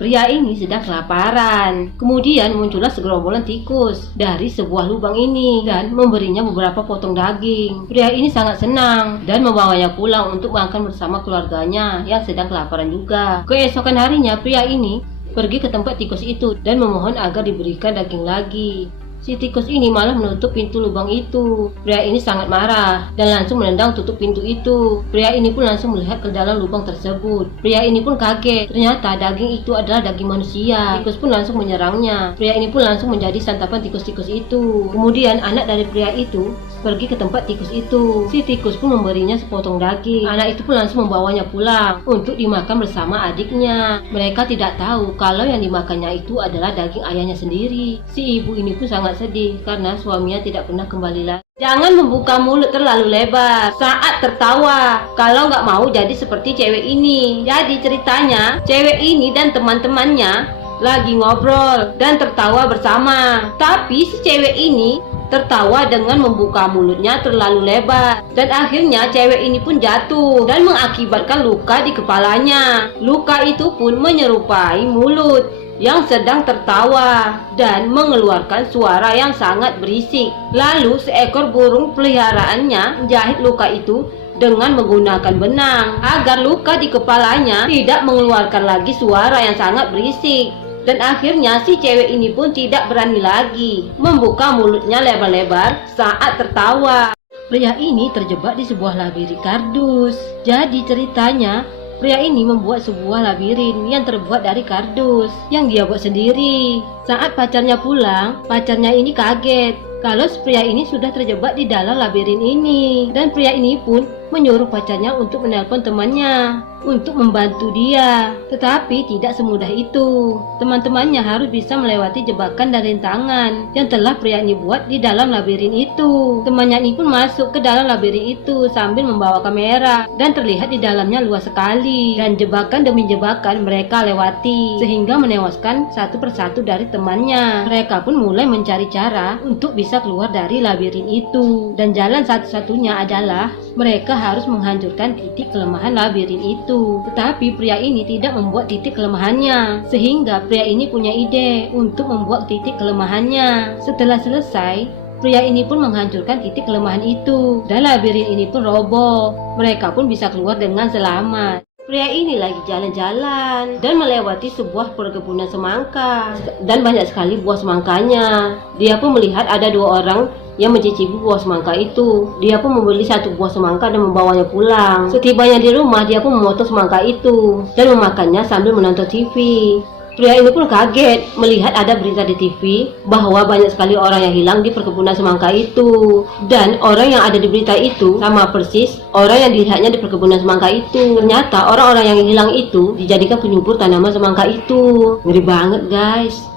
Pria ini sedang kelaparan. Kemudian muncullah segerombolan tikus dari sebuah lubang ini dan memberinya beberapa potong daging. Pria ini sangat senang dan membawanya pulang untuk makan bersama keluarganya yang sedang kelaparan juga. Keesokan harinya pria ini pergi ke tempat tikus itu dan memohon agar diberikan daging lagi. Si tikus ini malah menutup pintu lubang itu. Pria ini sangat marah dan langsung menendang tutup pintu itu. Pria ini pun langsung melihat ke dalam lubang tersebut. Pria ini pun kaget. Ternyata daging itu adalah daging manusia. Tikus pun langsung menyerangnya. Pria ini pun langsung menjadi santapan tikus-tikus itu. Kemudian anak dari pria itu pergi ke tempat tikus itu. Si tikus pun memberinya sepotong daging. Anak itu pun langsung membawanya pulang untuk dimakan bersama adiknya. Mereka tidak tahu kalau yang dimakannya itu adalah daging ayahnya sendiri. Si ibu ini pun sangat sedih karena suaminya tidak pernah kembali lagi. Jangan membuka mulut terlalu lebar saat tertawa kalau nggak mau jadi seperti cewek ini. Jadi ceritanya cewek ini dan teman-temannya lagi ngobrol dan tertawa bersama. Tapi si cewek ini tertawa dengan membuka mulutnya terlalu lebar dan akhirnya cewek ini pun jatuh dan mengakibatkan luka di kepalanya. Luka itu pun menyerupai mulut yang sedang tertawa dan mengeluarkan suara yang sangat berisik. Lalu seekor burung peliharaannya menjahit luka itu dengan menggunakan benang agar luka di kepalanya tidak mengeluarkan lagi suara yang sangat berisik. Dan akhirnya si cewek ini pun tidak berani lagi membuka mulutnya lebar-lebar saat tertawa. Pria ini terjebak di sebuah labirin kardus. Jadi ceritanya pria ini membuat sebuah labirin yang terbuat dari kardus yang dia buat sendiri. Saat pacarnya pulang, pacarnya ini kaget kalau pria ini sudah terjebak di dalam labirin ini. Dan pria ini pun menyuruh pacarnya untuk menelpon temannya untuk membantu dia. Tetapi tidak semudah itu. Teman-temannya harus bisa melewati jebakan dan rintangan yang telah pria ini buat di dalam labirin itu. Temannya ini pun masuk ke dalam labirin itu sambil membawa kamera dan terlihat di dalamnya luas sekali. Dan jebakan demi jebakan mereka lewati sehingga menewaskan satu persatu dari temannya. Mereka pun mulai mencari cara untuk bisa keluar dari labirin itu. Dan jalan satu-satunya adalah mereka harus menghancurkan titik kelemahan labirin itu. Tetapi pria ini tidak membuat titik kelemahannya, sehingga pria ini punya ide untuk membuat titik kelemahannya. Setelah selesai, pria ini pun menghancurkan titik kelemahan itu dan labirin ini pun roboh. Mereka pun bisa keluar dengan selamat. Pria ini lagi jalan-jalan dan melewati sebuah perkebunan semangka dan banyak sekali buah semangkanya. Dia pun melihat ada dua orang yang mencicipi buah semangka itu. Dia pun membeli satu buah semangka dan membawanya pulang. Setibanya di rumah, dia pun memotong semangka itu dan memakannya sambil menonton TV. Pria ini pun kaget melihat ada berita di TV bahwa banyak sekali orang yang hilang di perkebunan semangka itu. Dan orang yang ada di berita itu sama persis orang yang dilihatnya di perkebunan semangka itu. Ternyata orang-orang yang hilang itu dijadikan penyubur tanaman semangka itu. Ngeri banget guys.